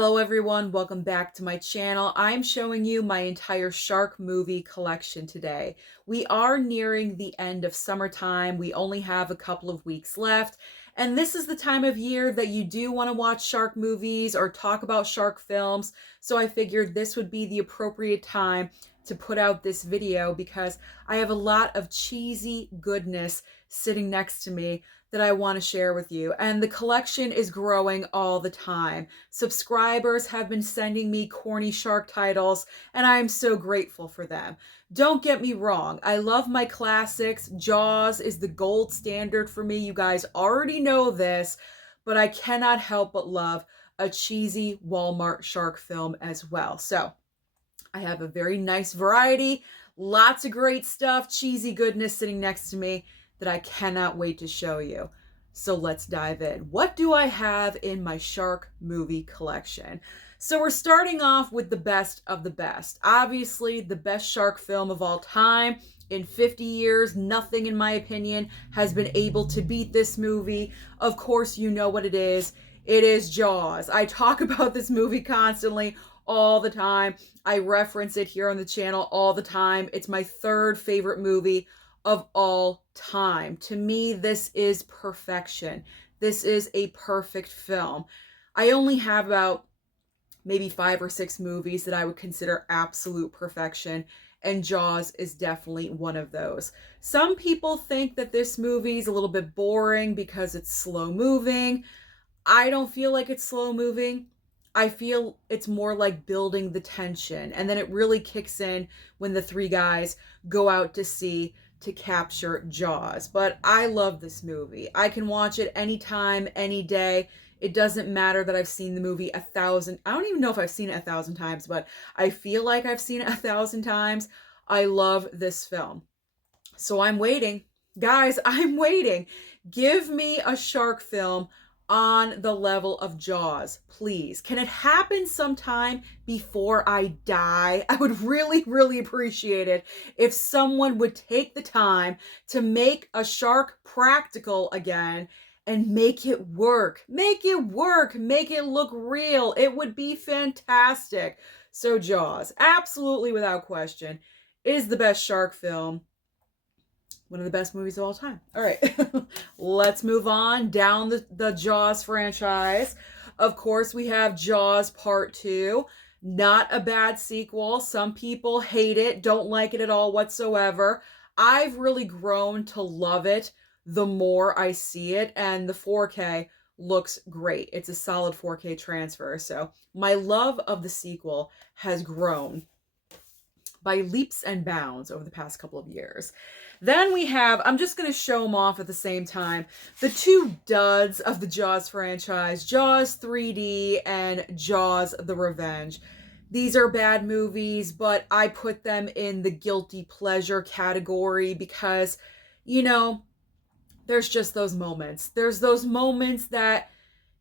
Hello everyone, welcome back to my channel. I'm showing you my entire shark movie collection today. We are nearing the end of summertime. We only have a couple of weeks left, and this is the time of year that you do want to watch shark movies or talk about shark films. So I figured this would be the appropriate time to put out this video because I have a lot of cheesy goodness sitting next to me that I want to share with you. And the collection is growing all the time. Subscribers have been sending me corny shark titles, and I am so grateful for them. Don't get me wrong, I love my classics. Jaws is the gold standard for me. You guys already know this, but I cannot help but love a cheesy Walmart shark film as well. So I have a very nice variety, lots of great stuff, cheesy goodness sitting next to me that I cannot wait to show you. So let's dive in. What do I have in my shark movie collection? So we're starting off with the best of the best. Obviously, the best shark film of all time. In 50 years, nothing, in my opinion, has been able to beat this movie. Of course, you know what it is. It is Jaws. I talk about this movie constantly, all the time. I reference it here on the channel all the time. It's my third favorite movie of all time. To me, this is perfection. This is a perfect film. I only have about maybe 5 or 6 movies that I would consider absolute perfection, and Jaws is definitely one of those. Some people think that this movie is a little bit boring because it's slow moving. I don't feel like it's slow moving. I feel it's more like building the tension, and then it really kicks in when the three guys go out to sea to capture Jaws. But I love this movie. I can watch it anytime, any day. It doesn't matter that I've seen the movie I don't even know if I've seen it 1,000 times, but I feel like I've seen it 1,000 times. I love this film. So I'm waiting. Guys, I'm waiting. Give me a shark film on the level of Jaws, please. Can it happen sometime before I die? I would really, really appreciate it if someone would take the time to make a shark practical again and make it work. Make it work. Make it look real. It would be fantastic. So Jaws, absolutely without question, is the best shark film. One of the best movies of all time. All right, let's move on down the Jaws franchise. Of course, we have Jaws Part 2. Not a bad sequel. Some people hate it, don't like it at all whatsoever. I've really grown to love it the more I see it, and the 4K looks great. It's a solid 4K transfer, so my love of the sequel has grown by leaps and bounds over the past couple of years. Then we have, I'm just going to show them off at the same time, the two duds of the Jaws franchise, Jaws 3D and Jaws the Revenge. These are bad movies, but I put them in the guilty pleasure category because, you know, there's just those moments. There's those moments that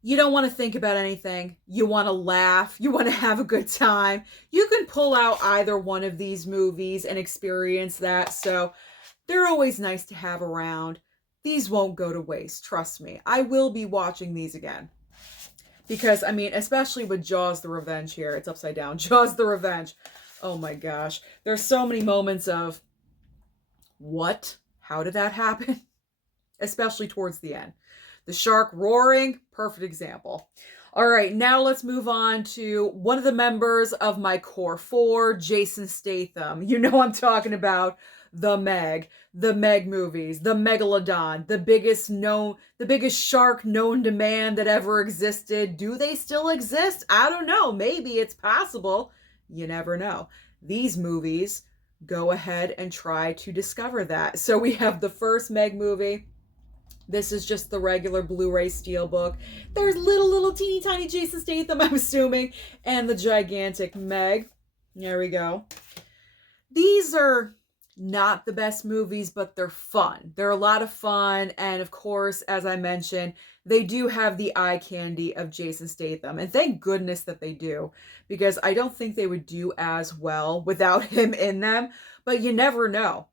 you don't want to think about anything. You want to laugh. You want to have a good time. You can pull out either one of these movies and experience that. So they're always nice to have around. These won't go to waste. Trust me. I will be watching these again. Because, I mean, especially with Jaws the Revenge here. It's upside down. Jaws the Revenge. Oh my gosh. There's so many moments of, what? How did that happen? Especially towards the end. The shark roaring, perfect example. All right, now let's move on to one of the members of my core 4, Jason Statham. You know I'm talking about the Meg movies, the Megalodon, the biggest shark known to man that ever existed. Do they still exist? I don't know. Maybe it's possible. You never know. These movies go ahead and try to discover that. So we have the first Meg movie. This is just the regular Blu-ray steelbook. There's little teeny tiny Jason Statham, I'm assuming, and the gigantic Meg. There we go. These are not the best movies, but they're fun. They're a lot of fun, and of course, as I mentioned, they do have the eye candy of Jason Statham, and thank goodness that they do, because I don't think they would do as well without him in them, but you never know.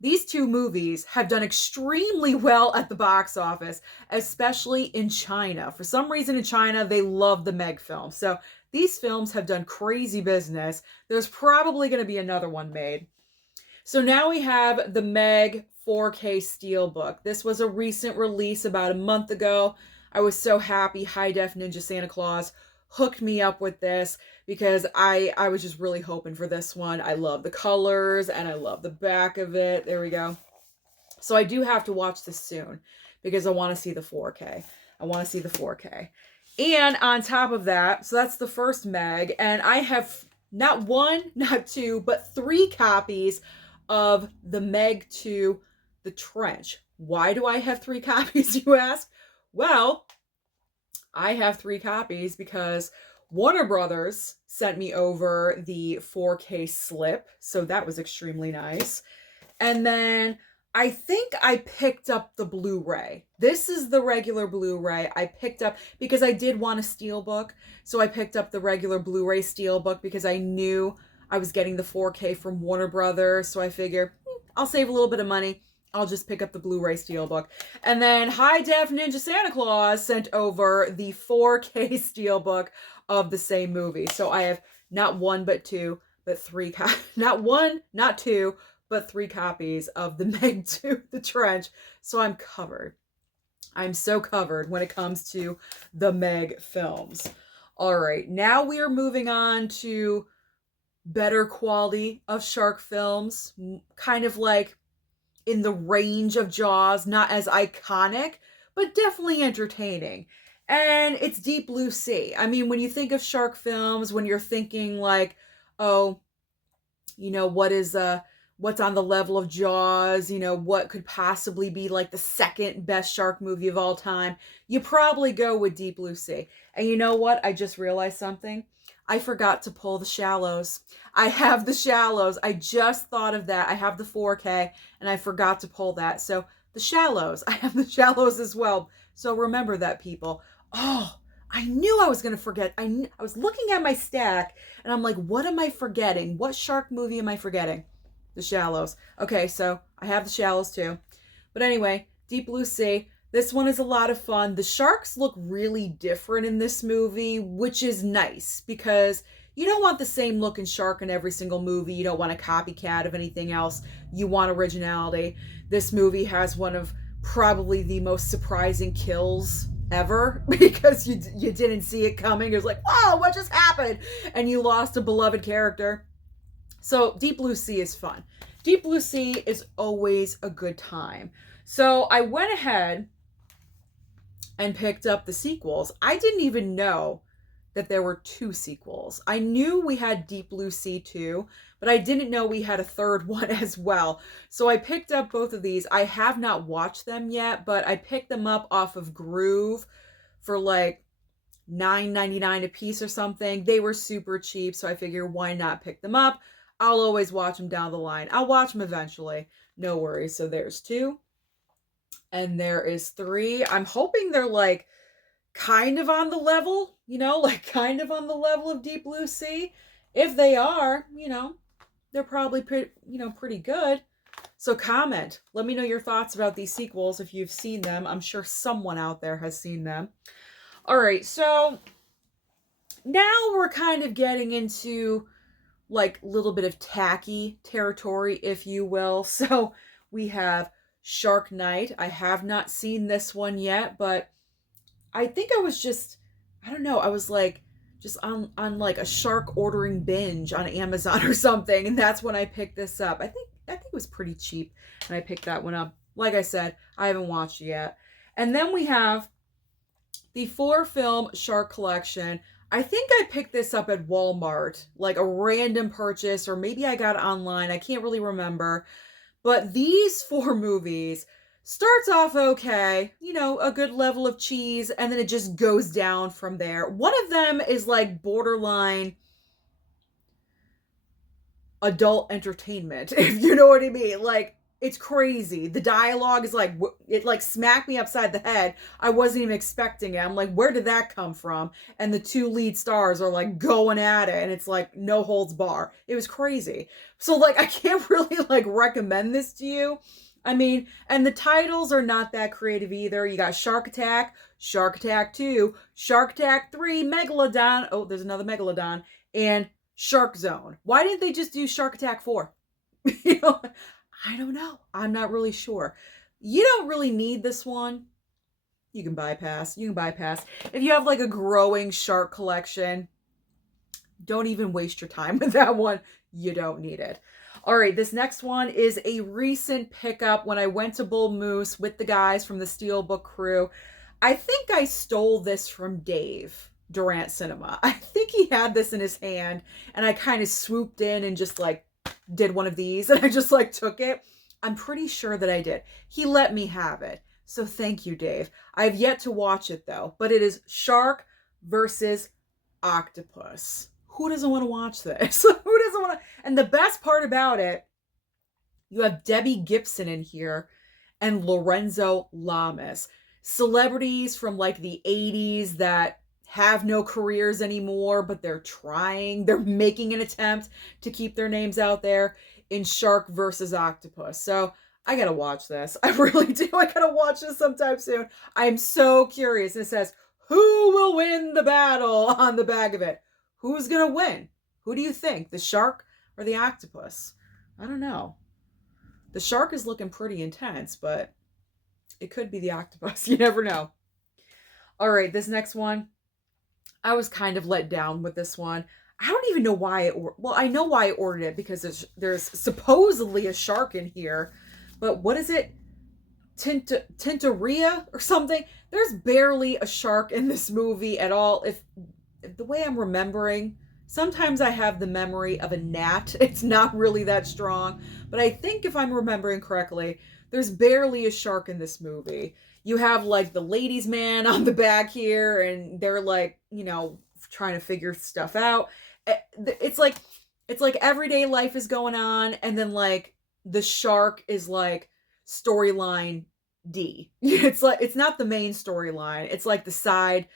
these two movies have done extremely well at the box office, especially in China. For some reason in China, they love the Meg film. So these films have done crazy business. There's probably going to be another one made. So now we have the Meg 4K Steelbook. This was a recent release about a month ago. I was so happy High Def Ninja Santa Claus hooked me up with this because I was just really hoping for this one. I love the colors and I love the back of it. There we go. So I do have to watch this soon because I want to see the 4K. I want to see the 4K. And on top of that, so that's the first Meg, and I have not one, not two, but 3 copies of the Meg 2, The Trench. Why do I have 3 copies, you ask? Well, I have 3 copies because Warner Brothers sent me over the 4K slip, so that was extremely nice. And then I think I picked up the Blu-ray. This is the regular Blu-ray I picked up because I did want a steelbook, so I picked up the regular Blu-ray steelbook because I knew I was getting the 4K from Warner Brothers, so I figured I'll save a little bit of money. I'll just pick up the Blu-ray steelbook. And then High Def Ninja Santa Claus sent over the 4K steelbook of the same movie. So I have not one, but 2, but 3 not one, not 2, but 3 copies of the Meg 2, The Trench. So I'm covered. I'm so covered when it comes to the Meg films. All right, now we are moving on to better quality of shark films, kind of like in the range of Jaws, not as iconic, but definitely entertaining. And it's Deep Blue Sea. I mean, when you think of shark films, when you're thinking like, oh, you know, what's on the level of Jaws, you know, what could possibly be like the second best shark movie of all time, you probably go with Deep Blue Sea. And you know what? I just realized something. I forgot to pull The Shallows. I have The Shallows. I just thought of that. I have the 4K and I forgot to pull that. So The Shallows. I have The Shallows as well. So remember that, people. Oh, I knew I was going to forget. I was looking at my stack and I'm like, what am I forgetting? What shark movie am I forgetting? The Shallows. Okay, so I have The Shallows too. But anyway, Deep Blue Sea. This one is a lot of fun. The sharks look really different in this movie, which is nice because you don't want the same looking shark in every single movie. You don't want a copycat of anything else. You want originality. This movie has one of probably the most surprising kills ever because you didn't see it coming. It was like, whoa, what just happened? And you lost a beloved character. So Deep Blue Sea is fun. Deep Blue Sea is always a good time. So I went ahead and picked up the sequels. I didn't even know that there were 2 sequels. I knew we had Deep Blue Sea 2, but I didn't know we had a third one as well. So I picked up both of these. I have not watched them yet, but I picked them up off of Groove for like $9.99 a piece or something. They were super cheap, so I figure why not pick them up? I'll always watch them down the line. I'll watch them eventually. No worries. So there's 2. And there is 3. I'm hoping they're like kind of on the level, you know, like kind of on the level of Deep Blue Sea. If they are, you know, they're probably pretty good. So comment. Let me know your thoughts about these sequels if you've seen them. I'm sure someone out there has seen them. All right, so now we're kind of getting into like a little bit of tacky territory, if you will. So we have Shark Night. I have not seen this one yet, but I think I was just, I don't know, I was like just on like a shark ordering binge on Amazon or something, and that's when I picked this up. I think it was pretty cheap and I picked that one up. Like I said, I haven't watched it yet. And then we have the 4-film shark collection. I think I picked this up at Walmart, like a random purchase, or maybe I got it online. I can't really remember. But these 4 movies starts off okay, you know, a good level of cheese, and then it just goes down from there. One of them is like borderline adult entertainment, if you know what I mean. Like, It's crazy. The dialogue is like, it like smacked me upside the head. I wasn't even expecting it. I'm like, where did that come from? And the two lead stars are like going at it, and it's like no holds bar. It was crazy. So like, I can't really like recommend this to you. I mean, and the titles are not that creative either. You got Shark Attack, Shark Attack 2, Shark Attack 3, Megalodon. Oh, there's another Megalodon. And Shark Zone. Why didn't they just do Shark Attack 4? You know, I don't know. I'm not really sure. You don't really need this one. You can bypass. You can bypass. If you have like a growing shark collection, don't even waste your time with that one. You don't need it. All right, this next one is a recent pickup when I went to Bull Moose with the guys from the Steelbook crew. I think I stole this from Dave Durant Cinema. I think he had this in his hand, and I kind of swooped in and just like did one of these, and I just like took it. I'm pretty sure that I did. He let me have it. So thank you, Dave. I've yet to watch it though, but it is Shark versus Octopus. Who doesn't want to watch this? Who doesn't want to? And the best part about it, you have Debbie Gibson in here and Lorenzo Lamas. Celebrities from like the 80s that have no careers anymore, but they're trying. They're making an attempt to keep their names out there in Shark versus Octopus. So I gotta watch this. I really do. I gotta watch this sometime soon. I'm so curious. It says, who will win the battle on the back of it? Who's gonna win? Who do you think? The shark or the octopus? I don't know. The shark is looking pretty intense, but it could be the octopus. You never know. All right, this next one. I was kind of let down with this one. I don't even know why well, I know why I ordered it because there's supposedly a shark in here, but what is it? Tintoria or something? There's barely a shark in this movie at all. If the way I'm remembering, sometimes I have the memory of a gnat. It's not really that strong, but I think if I'm remembering correctly, there's barely a shark in this movie. You have like the ladies' man on the back here, and they're like, you know, trying to figure stuff out. It's like everyday life is going on, and then like the shark is like storyline D. It's like, it's not the main storyline. It's like the side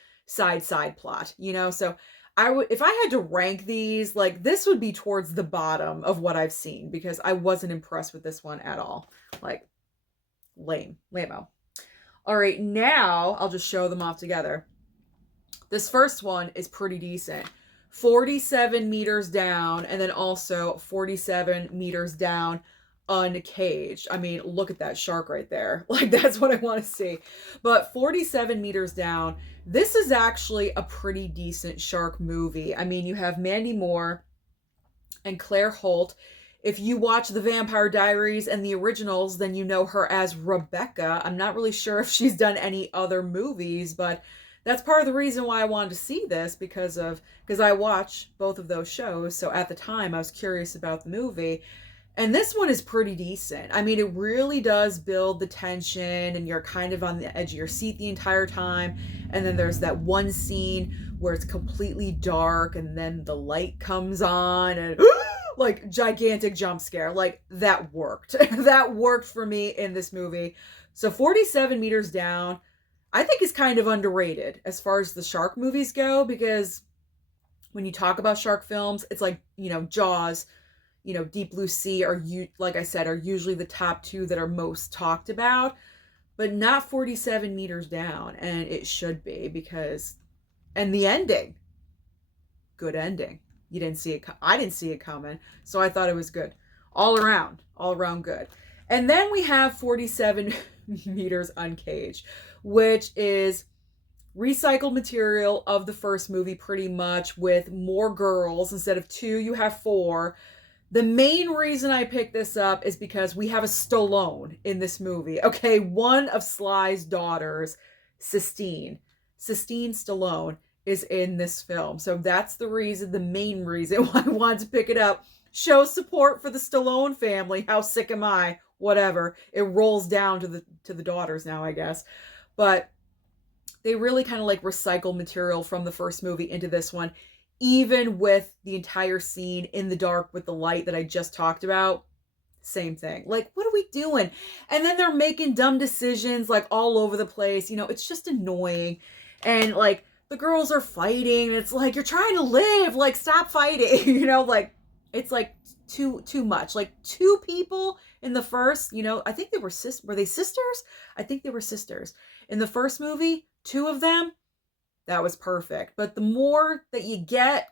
plot, you know? So if I had to rank these, like this would be towards the bottom of what I've seen because I wasn't impressed with this one at all. Like lame-o. All right, now I'll just show them off together. This first one is pretty decent. 47 meters down, and then also 47 meters down uncaged. I mean, look at that shark right there. Like, that's what I want to see. But 47 meters down, this is actually a pretty decent shark movie. I mean, you have Mandy Moore and Claire Holt. If you watch The Vampire Diaries and the originals, then you know her as Rebecca. I'm not really sure if she's done any other movies, but that's part of the reason why I wanted to see this because I watch both of those shows. So at the time I was curious about the movie, and this one is pretty decent. I mean, it really does build the tension and you're kind of on the edge of your seat the entire time. And then there's that one scene where it's completely dark and then the light comes on and like gigantic jump scare. Like that worked. That worked for me in this movie. So 47 meters down, I think is kind of underrated as far as the shark movies go, because when you talk about shark films, it's like, you know, Jaws, you know, Deep Blue Sea like I said, are usually the top two that are most talked about, but not 47 meters down. And it should be because, and the ending, good ending. You didn't see it. I didn't see it coming. So I thought it was good. All around good. And then we have 47 meters uncaged, which is recycled material of the first movie pretty much, with more girls. Instead of 2, you have 4. The main reason I picked this up is because we have a Stallone in this movie. Okay, one of Sly's daughters, Sistine Stallone, is in this film. So that's the reason, the main reason why I wanted to pick it up. Show support for the Stallone family. How sick am I? Whatever. It rolls down to the daughters now, I guess. But they really kind of like recycle material from the first movie into this one, even with the entire scene in the dark with the light that I just talked about. same thing. Like, what are we doing? And then they're making dumb decisions like all over the place. You know, it's just annoying. And like the girls are fighting. And it's like, you're trying to live. Like, stop fighting. You know, like it's like too much. Like two people in the first, you know, I think they were they sisters? I think they were sisters. In the first movie, two of them, that was perfect. But the more that you get,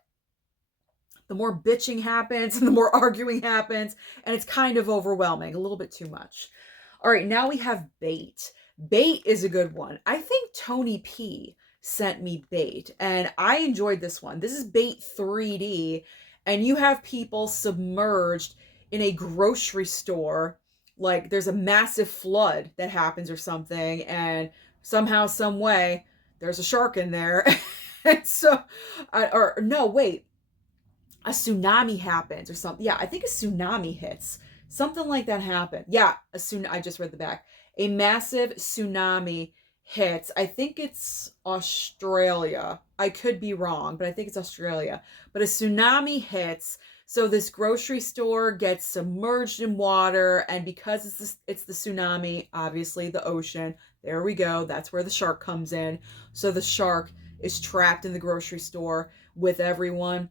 the more bitching happens and the more arguing happens, and it's kind of overwhelming, a little bit too much. All right, now we have Bait. Bait is a good one. I think Tony P sent me Bait, and I enjoyed this one. This is Bait 3D, and you have people submerged in a grocery store. Like there's a massive flood that happens or something, and somehow, some way, there's a shark in there. And so, or no, wait, a tsunami happens or something. Yeah, I think a tsunami hits. Something like that happened. Yeah, I just read the back. A massive tsunami hits. I think it's Australia. I could be wrong, but I think it's Australia. But a tsunami hits. So this grocery store gets submerged in water, and because it's the tsunami, obviously the ocean, there we go, that's where the shark comes in. So the shark is trapped in the grocery store with everyone.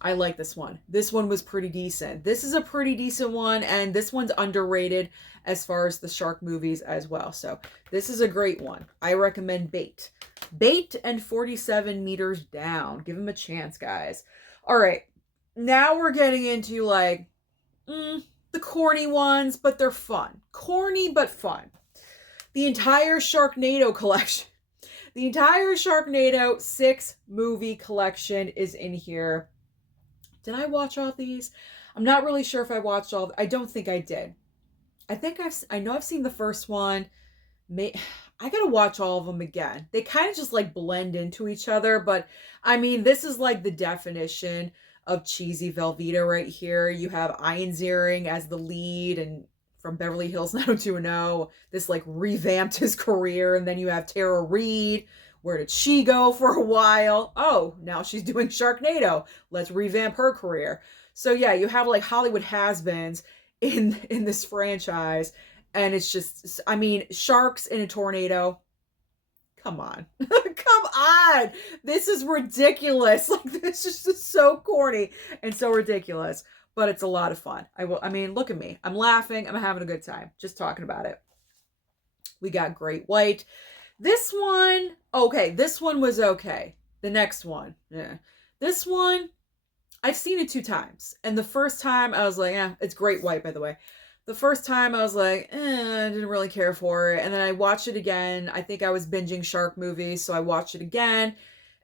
I like this one. This one was pretty decent. This is a pretty decent one, and this one's underrated as far as the shark movies as well. So this is a great one. I recommend Bait. Bait and 47 meters down. Give them a chance, guys. All right. Now we're getting into like the corny ones, but they're fun. Corny, but fun. The entire Sharknado collection. The entire Sharknado 6 movie collection is in here. Did I watch all these? I'm not really sure if I watched all. I don't think I did. I know I've seen the first one. I gotta watch all of them again. They kind of just like blend into each other, but I mean, this is like the definition of cheesy Velveeta right here. You have Ian Ziering as the lead, and from Beverly Hills 90210, this like revamped his career. And then you have Tara Reid. Where did she go for a while? Oh, now she's doing Sharknado. Let's revamp her career. So yeah, you have like Hollywood has-beens in this franchise, and it's just, I mean, sharks in a tornado. Come on. Come on. This is ridiculous. Like, this is just so corny and so ridiculous, but it's a lot of fun. I mean, look at me. I'm laughing. I'm having a good time just talking about it. We got Great White. This one, okay, this one was okay. The next one, yeah. This one, I've seen it 2 times. And the first time I was like, it's Great White, by the way. The first time I was like, I didn't really care for it. And then I watched it again. I think I was binging shark movies, so I watched it again.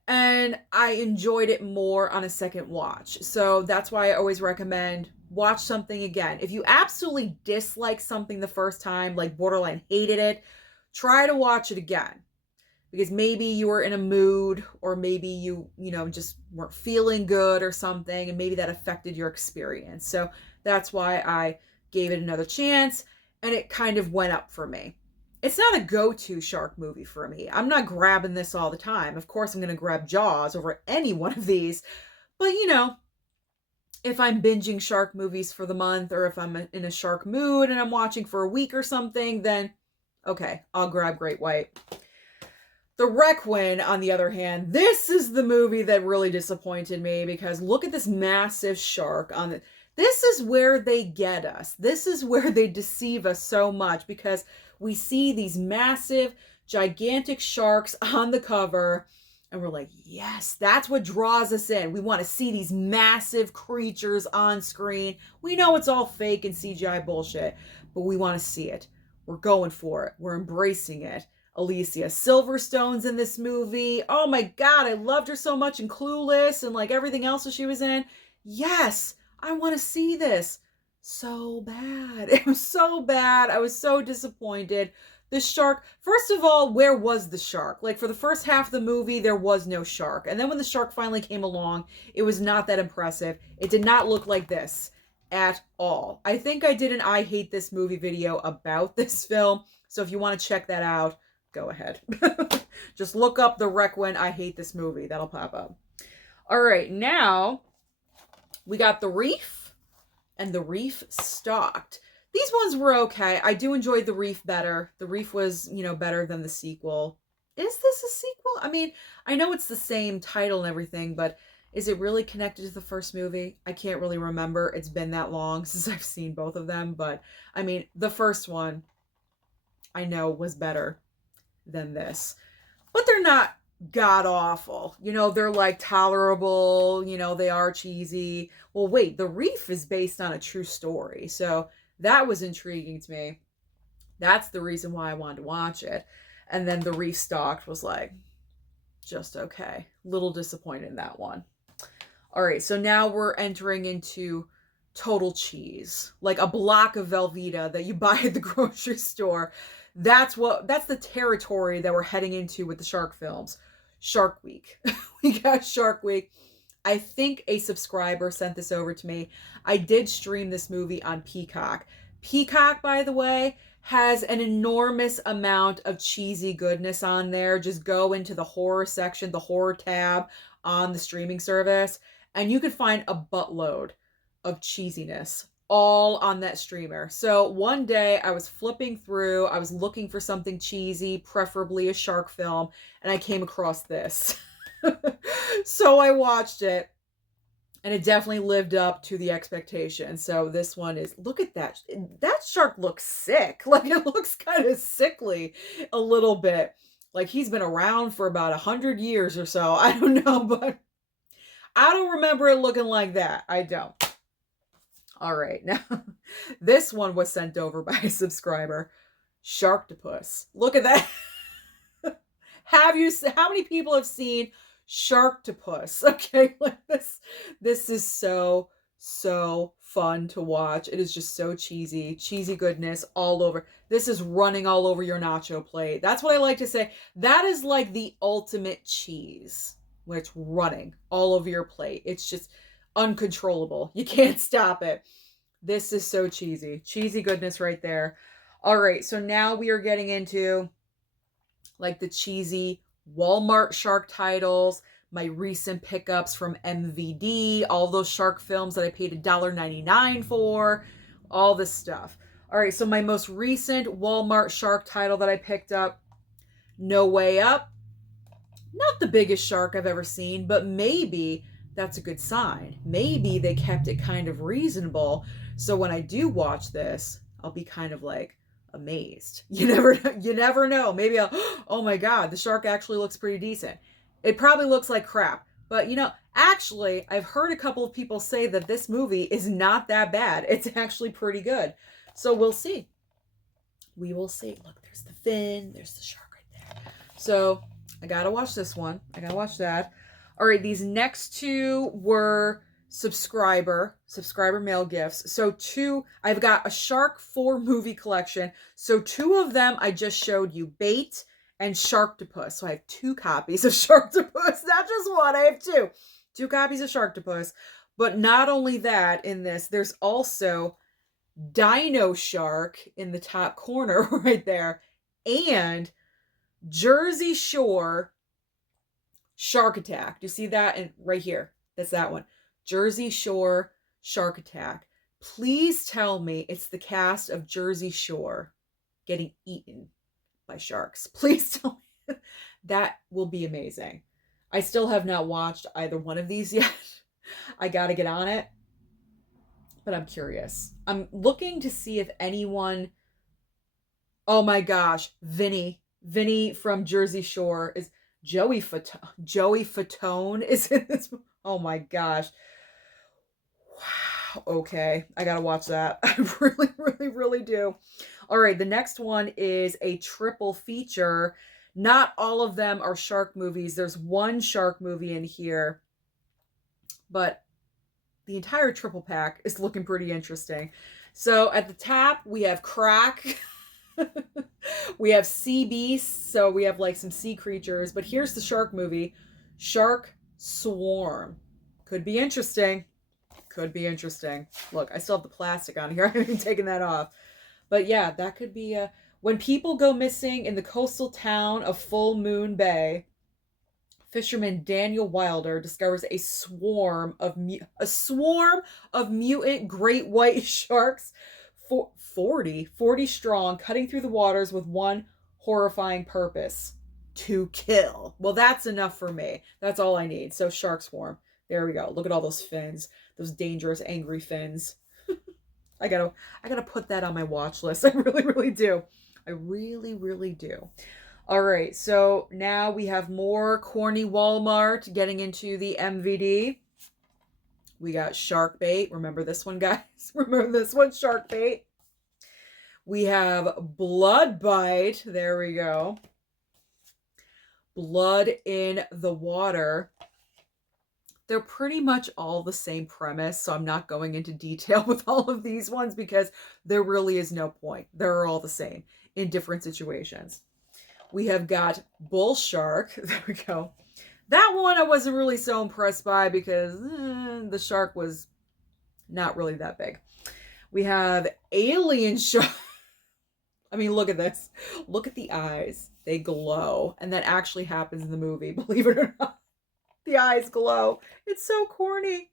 And I enjoyed it more on a second watch. So that's why I always recommend watch something again. If you absolutely dislike something the first time, like borderline hated it, try to watch it again. Because maybe you were in a mood, or maybe you just weren't feeling good or something, and maybe that affected your experience. So that's why I gave it another chance, and it kind of went up for me. It's not a go-to shark movie for me. I'm not grabbing this all the time. Of course, I'm going to grab Jaws over any one of these. But, if I'm binging shark movies for the month, or if I'm in a shark mood and I'm watching for a week or something, then, okay, I'll grab Great White. The Requiem, on the other hand, this is the movie that really disappointed me, because look at this massive shark on it. This is where they get us. This is where they deceive us so much, because we see these massive, gigantic sharks on the cover, and we're like, yes, that's what draws us in. We want to see these massive creatures on screen. We know it's all fake and CGI bullshit, but we want to see it. We're going for it. We're embracing it. Alicia Silverstone's in this movie. Oh my God, I loved her so much in Clueless and like everything else that she was in. Yes, I want to see this so bad. It was so bad. I was so disappointed. The shark, first of all, where was the shark? Like, for the first half of the movie, there was no shark. And then when the shark finally came along, it was not that impressive. It did not look like this at all. I think I did an I Hate This Movie video about this film. So if you want to check that out, go ahead. Just look up The Requiem, I Hate This Movie. That'll pop up. All right, now we got The Reef and the Reef stalked. These ones were okay. I do enjoy the Reef better. The Reef was, better than the sequel. Is this a sequel? I mean, I know it's the same title and everything, but is it really connected to the first movie? I can't really remember. It's been that long since I've seen both of them, but I mean, the first one I know was better than this. But they're not god awful. They're like tolerable, they are cheesy. Well, wait, The Reef is based on a true story. So that was intriguing to me. That's the reason why I wanted to watch it. And then The Reef Stalked was like, just okay. Little disappointed in that one. All right, so now we're entering into total cheese, like a block of Velveeta that you buy at the grocery store. That's the territory that we're heading into with the shark films. Shark Week. We got Shark Week. I think a subscriber sent this over to me. I did stream this movie on Peacock. Peacock, by the way, has an enormous amount of cheesy goodness on there. Just go into the horror section, the horror tab on the streaming service, and you could find a buttload of cheesiness all on that streamer. So one day I was flipping through, I was looking for something cheesy, preferably a shark film, and I came across this. So I watched it, and it definitely lived up to the expectation. So this one is, look at that. That shark looks sick. Like, it looks kind of sickly a little bit. Like he's been around for about 100 years or so. I don't know, but I don't remember it looking like that. I don't. All right. Now, this one was sent over by a subscriber. Sharktopus. Look at that. How many people have seen Sharktopus? Okay, like this is so fun to watch. It is just so cheesy goodness all over. This is running all over your nacho plate. That's what I like to say. That is like the ultimate cheese, when it's running all over your plate. It's just uncontrollable. You can't stop it. This is so cheesy goodness right there. All right, so now we are getting into like the cheesy Walmart shark titles, my recent pickups from MVD, all those shark films that I paid $1.99 for, all this stuff. All right, so my most recent Walmart shark title that I picked up, No Way Up. Not the biggest shark I've ever seen, but maybe that's a good sign. Maybe they kept it kind of reasonable, so when I do watch this, I'll be kind of like amazed. You never know. Maybe oh my God, the shark actually looks pretty decent. It probably looks like crap, but actually, I've heard a couple of people say that this movie is not that bad. It's actually pretty good. So we'll see. We will see. Look, there's the fin. There's the shark right there. So I gotta watch this one. I gotta watch that. All right, these next two were subscriber mail gifts. So I've got a Shark 4 movie collection. So two of them I just showed you, Bait and Sharktopus. So I have 2 copies of Sharktopus, not just one, I have 2. 2 copies of Sharktopus. But not only that, in this, there's also Dino Shark in the top corner right there, and Jersey Shore Shark Attack. Do you see that? And right here, that's that one. Jersey Shore Shark Attack. Please tell me it's the cast of Jersey Shore getting eaten by sharks. Please tell me. That will be amazing. I still have not watched either one of these yet. I gotta get on it. But I'm curious. I'm looking to see if anyone... Oh my gosh. Vinny from Jersey Shore is... Joey Fatone is in this. Oh my gosh. Wow. Okay. I gotta watch that. I really do. All right. The next one is a triple feature. Not all of them are shark movies. There's one shark movie in here, but the entire triple pack is looking pretty interesting. So at the top, we have Crack. We have sea beasts, so we have like some sea creatures. But here's the shark movie, Shark Swarm. Could be interesting. Look, I still have the plastic on here. I haven't even taken that off. But yeah, that could be when people go missing in the coastal town of Full Moon Bay. Fisherman Daniel Wilder discovers a swarm of mutant great white sharks, 40 strong, cutting through the waters with one horrifying purpose: to kill. Well, that's enough for me. That's all I need. So shark swarm. There we go. Look at all those fins. Those dangerous, angry fins. I gotta put that on my watch list. I really, really do. I really, really do. All right, so now we have more corny Walmart getting into the MVD. We got shark bait. Remember this one, guys? Remember this one, shark bait. We have blood bite. There we go. Blood in the water. They're pretty much all the same premise, so I'm not going into detail with all of these ones because there really is no point. They're all the same in different situations. We have got bull shark. There we go. That one I wasn't really so impressed by because the shark was not really that big. We have alien shark. I mean, look at this. Look at the eyes. They glow. And that actually happens in the movie, believe it or not. The eyes glow. It's so corny.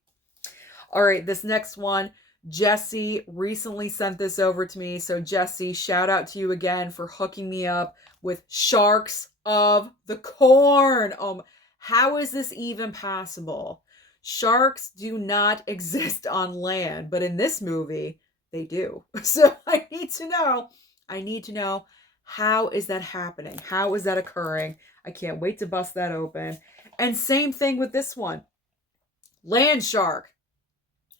All right, this next one. Jesse recently sent this over to me. So Jesse, shout out to you again for hooking me up with Sharks of the Corn. How is this even possible? Sharks do not exist on land, but in this movie, they do. So I need to know, how is that happening? How is that occurring? I can't wait to bust that open. And same thing with this one. Land shark.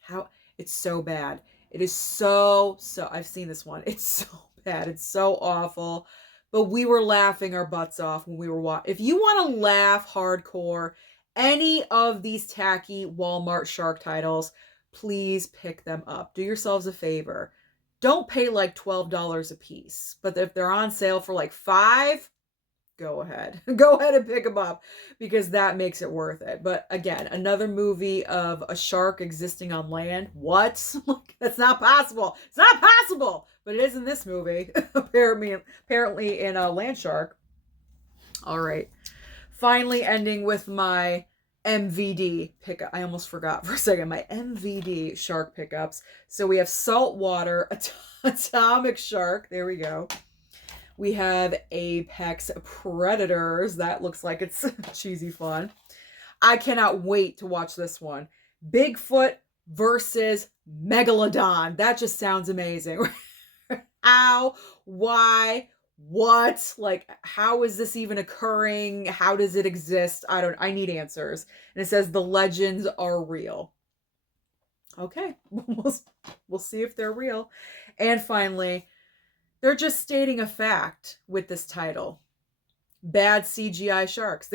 How? It's so bad. It is so, I've seen this one. It's so bad. It's so awful. But we were laughing our butts off when we were watching. If you want to laugh hardcore, any of these tacky Walmart shark titles, please pick them up. Do yourselves a favor. Don't pay like $12 a piece. But if they're on sale for like $5, go ahead. Go ahead and pick them up because that makes it worth it. But again, another movie of a shark existing on land. What? That's not possible. It's not possible. But it is in this movie. Apparently in a Land Shark. All right. Finally ending with my MVD pickup. I almost forgot for a second. My MVD shark pickups. So we have saltwater atomic shark. There we go. We have apex predators. That looks like it's cheesy fun. I cannot wait to watch this one. Bigfoot versus Megalodon. That just sounds amazing. How? Why? What? Like, how is this even occurring? How does it exist? I need answers. And it says the legends are real. Okay. We'll see if they're real. And finally, they're just stating a fact with this title. Bad CGI sharks.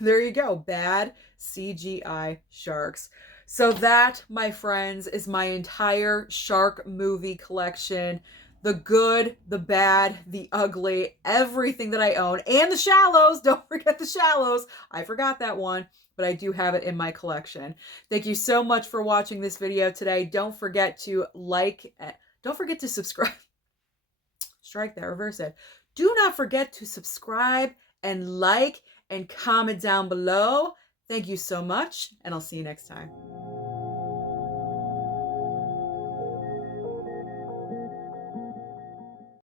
There you go. Bad CGI sharks. So that, my friends, is my entire shark movie collection. The good, the bad, the ugly, everything that I own. And the shallows. Don't forget the shallows. I forgot that one, but I do have it in my collection. Thank you so much for watching this video today. Don't forget to like, don't forget to subscribe. Strike that, reverse it. Do not forget to subscribe and like and comment down below. Thank you so much, and I'll see you next time.